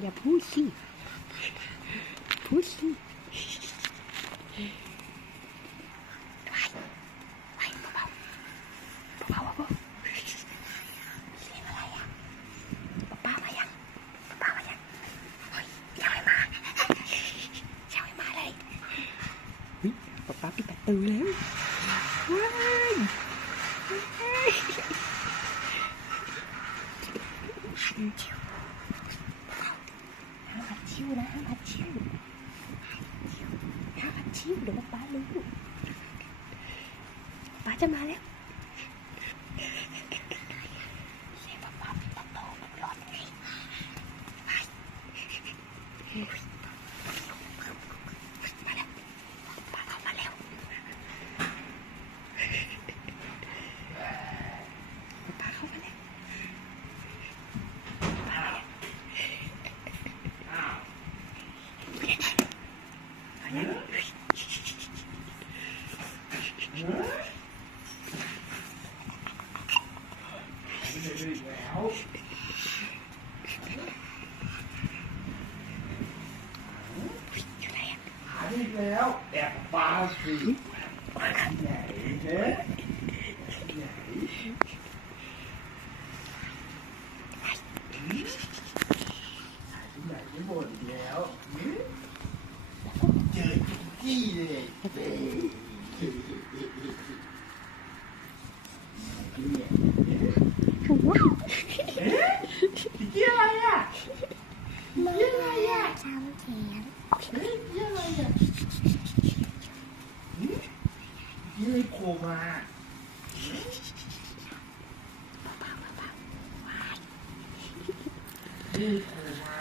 อย่าพูดสิ พูดสิไปไปเบาๆเบาๆเบาๆเสียงอะไรอะป้ามายังป้ามายังเฮ้ยยังไม่มายังไม่มาเลยเฮ้ยป้าป้าปิดประตูแล้วว้ายว้ายห้ามอัดชิวนะห้ามอัดชิวห้ามอัด ชิวเดี๋ยวป้ารู้ป้าจะมาแล้วเสียงป้าป้าปิดประตูมันร้อนไงไปมาแล้วป้าเข้ามาแล้วป้าเข้ามาแล้วป้ามาแล้ว อยู่ไหนอะ หาอีก แล้วแอบปลาสิไหนเฮ้ไหนหายที่ไหนไม่หมดอีกแล้วเจอจุกี้เลย ยเนี่อะไรอะจุกกี้อะไรอะจำเสียงยี่อะไรอะหือจุกกี้อะไรโผล่มายี่โผล่มา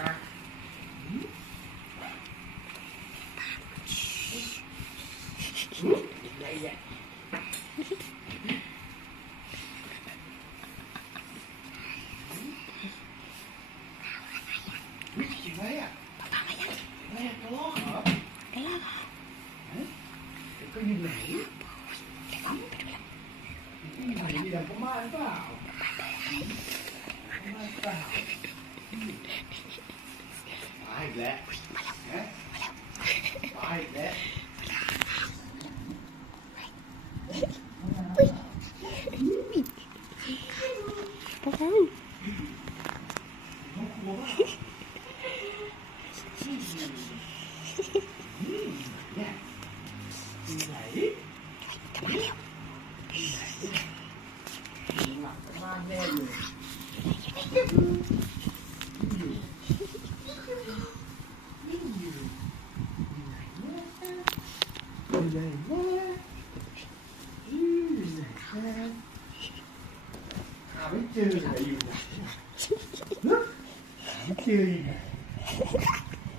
อะไร อะอะไรอะป้ามายังอะไรอะกระรอกเหรอไอ้ล่ะก็อยู่ไหนเดี๋ยวเอาไปดูแล้วมีแต่พม่าหรือเปล่าพม่าหรือเปล่ามาอีกแล้วมาแล้วนะมาแล้ว มาอีกแล้ว กันกลับมาเร็วหลังบ้านแน่อยู่ไหนเนี่ยอยู่ไหนเนี่ยอยู่ไหนเจออยู่ไหนเฮ้ยเสียงอะ ไรอะ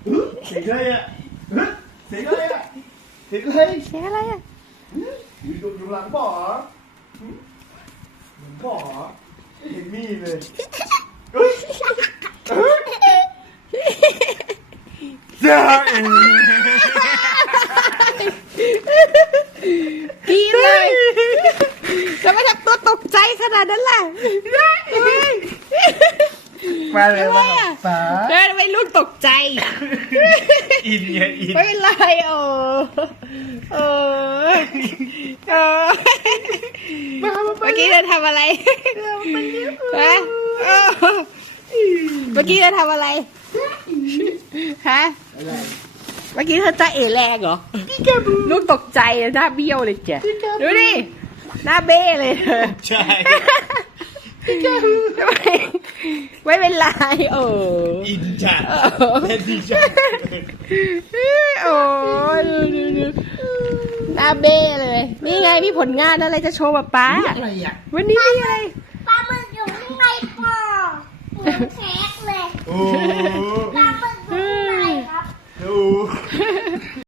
เฮ้ยเสียงอะไรอะเสียงอะไรเสียงอะไรอะอยู่ตรงอยู่หลังบ่อเหรอหึหลังบ่อเหรอไม่เห็นมีเลยเฮ้ยเฮ้ยจ้าเอ๋ ดีเลยจะไม่ทำตัวตกใจข นาดนั้นแหละมาเลยว่าป๋าเดินไปรุ่นตกใจ อินไงอินไม่เป็นไรโอ้เออเออเมื่อกี้เธอทำอะไรฮะเออเมื่อกี้เธอทำอะไรฮะอะไรเมื่อกี้เธอจะเอแรงเหรอลูกตกใจหน้าเบี้ยวเลยแกดูดิ หน้าเบ้เลยเธอใช่ไม่ไม่เป็นไรโอ้อินจัดเล่นดีจัดโอ้ดูดูดูหน้าเบ้เลย นี่ไงมีผลงานอะไรจะโชว์ป๊าป๊าอะไรอะวันนี้มีอะไรปลาหมึกอยู่ข้างในปอเหมือนแคกเลยโอ้